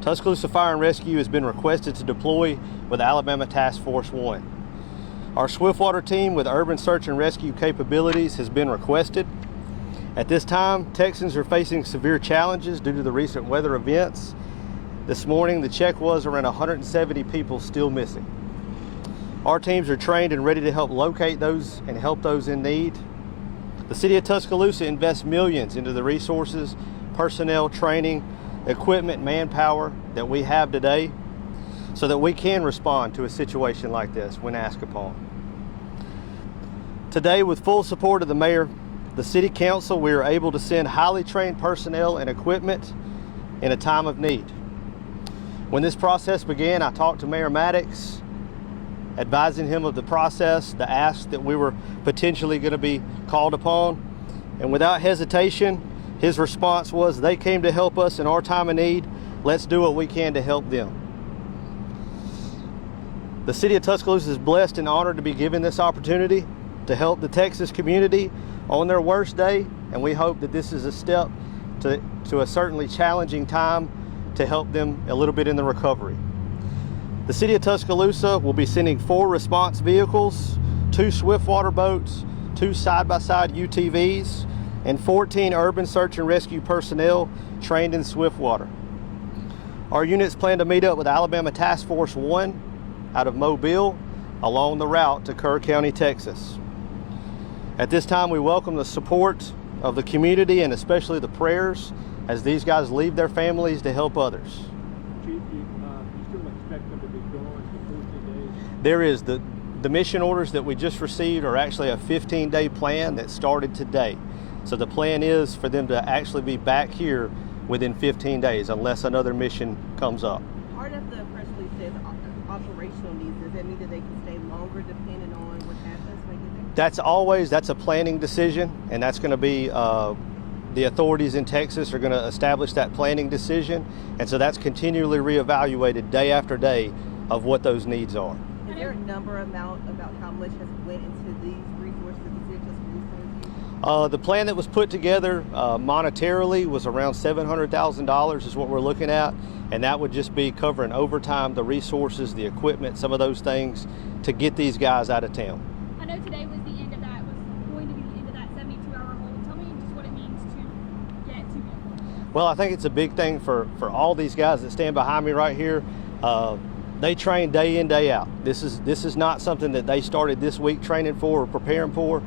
Tuscaloosa Fire Rescue has been requested to deploy with Alabama Task Force 1. Our Swiftwater team with urban search and rescue capabilities has been requested. At this time, Texans are facing severe challenges due to the recent weather events. This morning, the check was around 170 people still missing. Our teams are trained and ready to help locate those and help those in need. The City of Tuscaloosa invests millions into the resources, personnel, training, equipment, manpower that we have today so that we can respond to a situation like this when asked upon. Today, with full support of the Mayor, the City Council, we are able to send highly trained personnel and equipment in a time of need. When this process began, I talked to Mayor Maddox, advising him of the process, the ask that we were potentially going to be called upon, and without hesitation, his response was, they came to help us in our time of need. Let's do what we can to help them. The City of Tuscaloosa is blessed and honored to be given this opportunity to help the Texas community on their worst day, and we hope that this is a step to a certainly challenging time to help them a little bit in the recovery. The City of Tuscaloosa will be sending 4 response vehicles, 2 Swiftwater boats, 2 side-by-side UTVs, and 14 urban search and rescue personnel trained in Swiftwater. Our units plan to meet up with Alabama Task Force 1 out of Mobile along the route to Kerr County, Texas. At this time, we welcome the support of the community and especially the prayers as these guys leave their families to help others. Chief, you still expect them to be gone for 14 days? There is the mission orders that we just received are actually a 15-day plan that started today. So the plan is for them to actually be back here within 15 days unless another mission comes up. Part of the press release says operational needs. Does that mean that they can stay longer depending on what happens? That's a planning decision, and that's going to be the authorities in Texas are going to establish that planning decision, and so that's continually reevaluated day after day of what those needs are. Is there a number amount about how much has went into these resources? The plan that was put together monetarily was around $700,000 is what we're looking at, and that would just be covering overtime, the resources, the equipment, some of those things to get these guys out of town. I know today was the end of that, was going to be the end of that 72-hour hold. Tell me just what it means to get to it. Well, I think it's a big thing for all these guys that stand behind me right here. They train day in, day out. This is not something that they started this week training for or preparing for.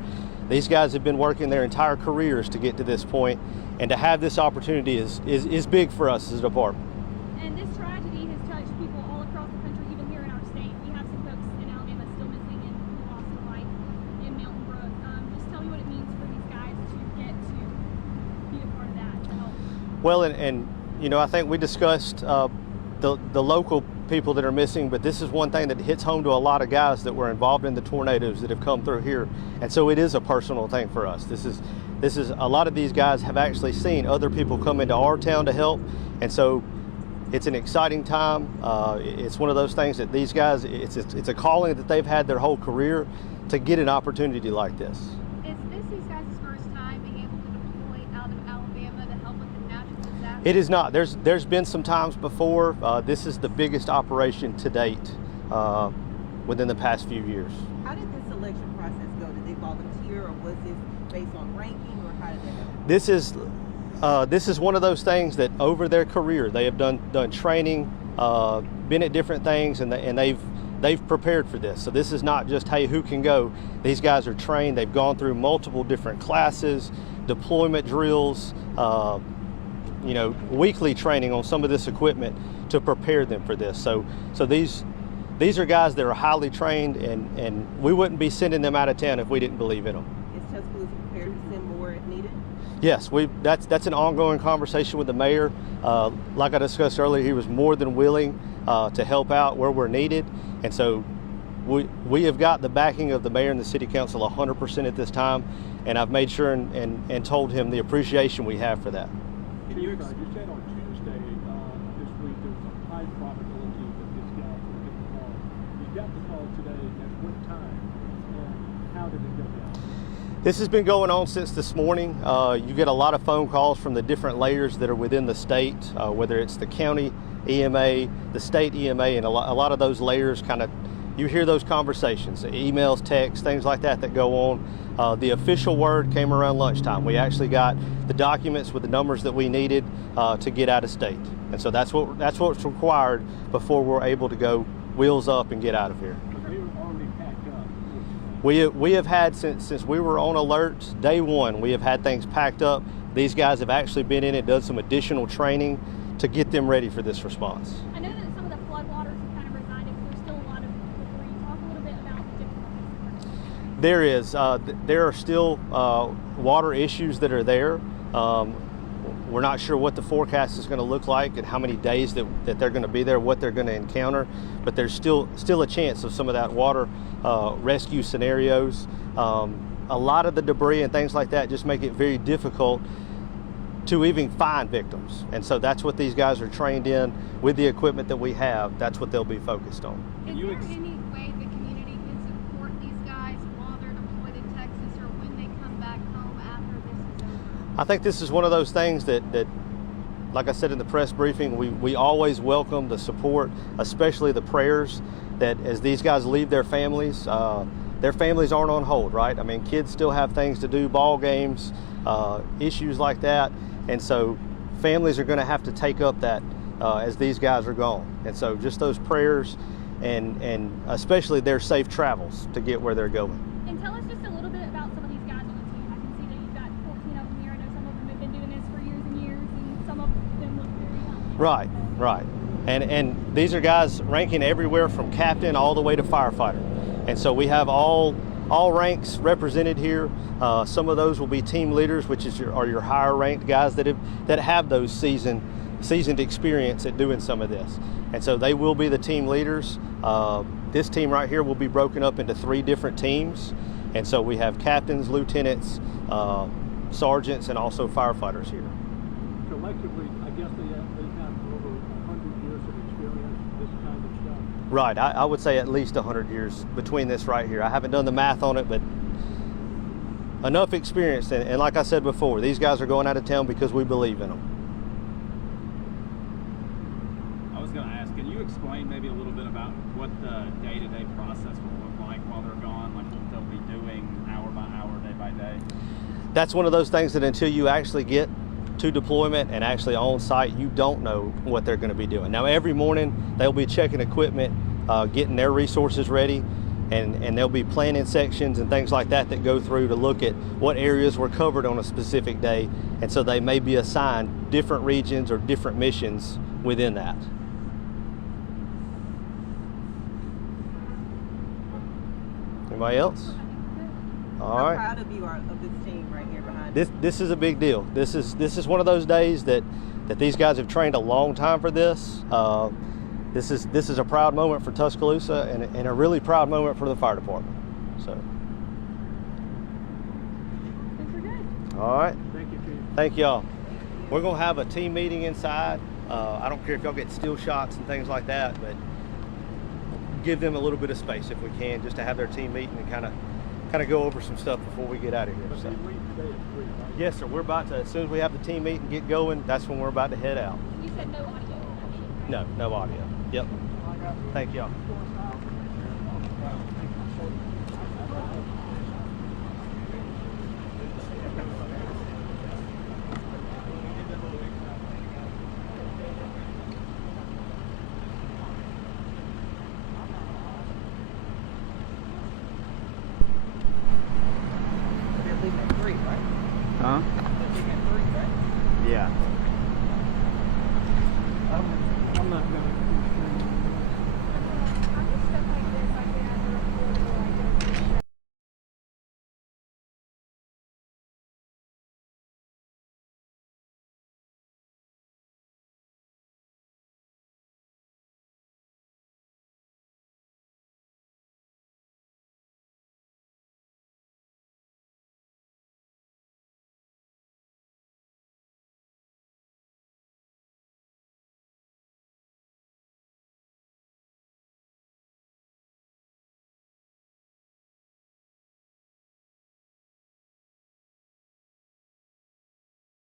These guys have been working their entire careers to get to this point, and to have this opportunity is big for us as a department. And this tragedy has touched people all across the country, even here in our state. We have some folks in Alabama still missing and who lost a life in Mountain Brook. Just tell me what it means for these guys to get to be a part of that to help. Well, and you know, I think we discussed the local people that are missing, but this is one thing that hits home to a lot of guys that were involved in the tornadoes that have come through here, and so it is a personal thing for us. This is a lot of these guys have actually seen other people come into our town to help, and so it's an exciting time. It's one of those things that these guys, it's a calling that they've had their whole career to get an opportunity like this. Is this these guys' first time being able to deploy out of Alabama to help with the natural disaster? It is not. There's been some times before. This is the biggest operation to date within the past few years. How did the selection process go? Did they volunteer, or was this based on ranking, or how did that go? This is one of those things that over their career they have done training, been at different things, and they've prepared for this. So this is not just, hey, who can go? These guys are trained. They've gone through multiple different classes, deployment drills, weekly training on some of this equipment to prepare them for this. So these are guys that are highly trained, and we wouldn't be sending them out of town if we didn't believe in them. Is Tuscaloosa prepared to send more if needed? Yes, that's an ongoing conversation with the mayor. Like I discussed earlier, he was more than willing to help out where we're needed, and so we have got the backing of the mayor and the city council 100% at this time, and I've made sure and told him the appreciation we have for that. You said on Tuesday this week there was a high probability that this guy would get the call. You got the call today. At what time? And how did it go down? This has been going on since this morning. You get a lot of phone calls from the different layers that are within the state, whether it's the county EMA, the state EMA, and a lot of those layers kind of, you hear those conversations, emails, texts, things like that go on. The official word came around lunchtime. We actually got the documents with the numbers that we needed to get out of state. And so that's what's required before we're able to go wheels up and get out of here. They were already packed up. We have had, since we were on alert, day one, we have had things packed up. These guys have actually been in and done some additional training to get them ready for this response. I know that some of the floodwaters have kind of resided, but there's still a lot of debris. Talk a little bit about the difficulties. There is. There are still water issues that are there. We're not sure what the forecast is going to look like and how many days that they're going to be there, what they're going to encounter, but there's still a chance of some of that water rescue scenarios. A lot of the debris and things like that just make it very difficult to even find victims. And so that's what these guys are trained in with the equipment that we have. That's what they'll be focused on. Is there any way the community can support these guys while they're deployed in Texas or when they come back home after this is over? I think this is one of those things that like I said in the press briefing, we always welcome the support, especially the prayers, that as these guys leave their families aren't on hold, right? I mean, kids still have things to do, ball games, issues like that. And so families are going to have to take up that as these guys are gone. And so just those prayers and especially their safe travels to get where they're going. And tell us just a little bit about some of these guys on the team. I can see that you've got 14 of them here. I know some of them have been doing this for years and years, and some of them look very young. Right. And these are guys ranking everywhere from captain all the way to firefighter. And so we have all ranks represented here. Some of those will be team leaders, which are your higher ranked guys that have those seasoned experience at doing some of this. And so they will be the team leaders. This team right here will be broken up into 3 different teams. And so we have captains, lieutenants, sergeants, and also firefighters here. Collectively, I guess they have over 100 years of experience in this kind of stuff. Right, I would say at least 100 years between this right here. I haven't done the math on it, but enough experience. And like I said before, these guys are going out of town because we believe in them. I was going to ask, can you explain maybe a little bit about what the day-to-day process will look like while they're gone, like what they'll be doing hour by hour, day by day? That's one of those things that until you actually get to deployment and actually on site, you don't know what they're going to be doing. Now, every morning they'll be checking equipment, getting their resources ready, and they'll be planning sections and things like that go through to look at what areas were covered on a specific day. And so they may be assigned different regions or different missions within that. Anybody else? All right. How proud of you are of this team right here behind This is a big deal. This is one of those days that these guys have trained a long time for this. This is a proud moment for Tuscaloosa and a really proud moment for the fire department. So. Super good. All right. Thank you, Chief. Thank y'all. We're gonna have a team meeting inside. I don't care if y'all get still shots and things like that, but give them a little bit of space if we can, just to have their team meeting and kind of go over some stuff before we get out of here. But So. they leave today at 3, right? Yes, sir. We're about to, as soon as we have the team meeting get going, that's when we're about to head out. You said no audio. No audio. Yep. Thank y'all.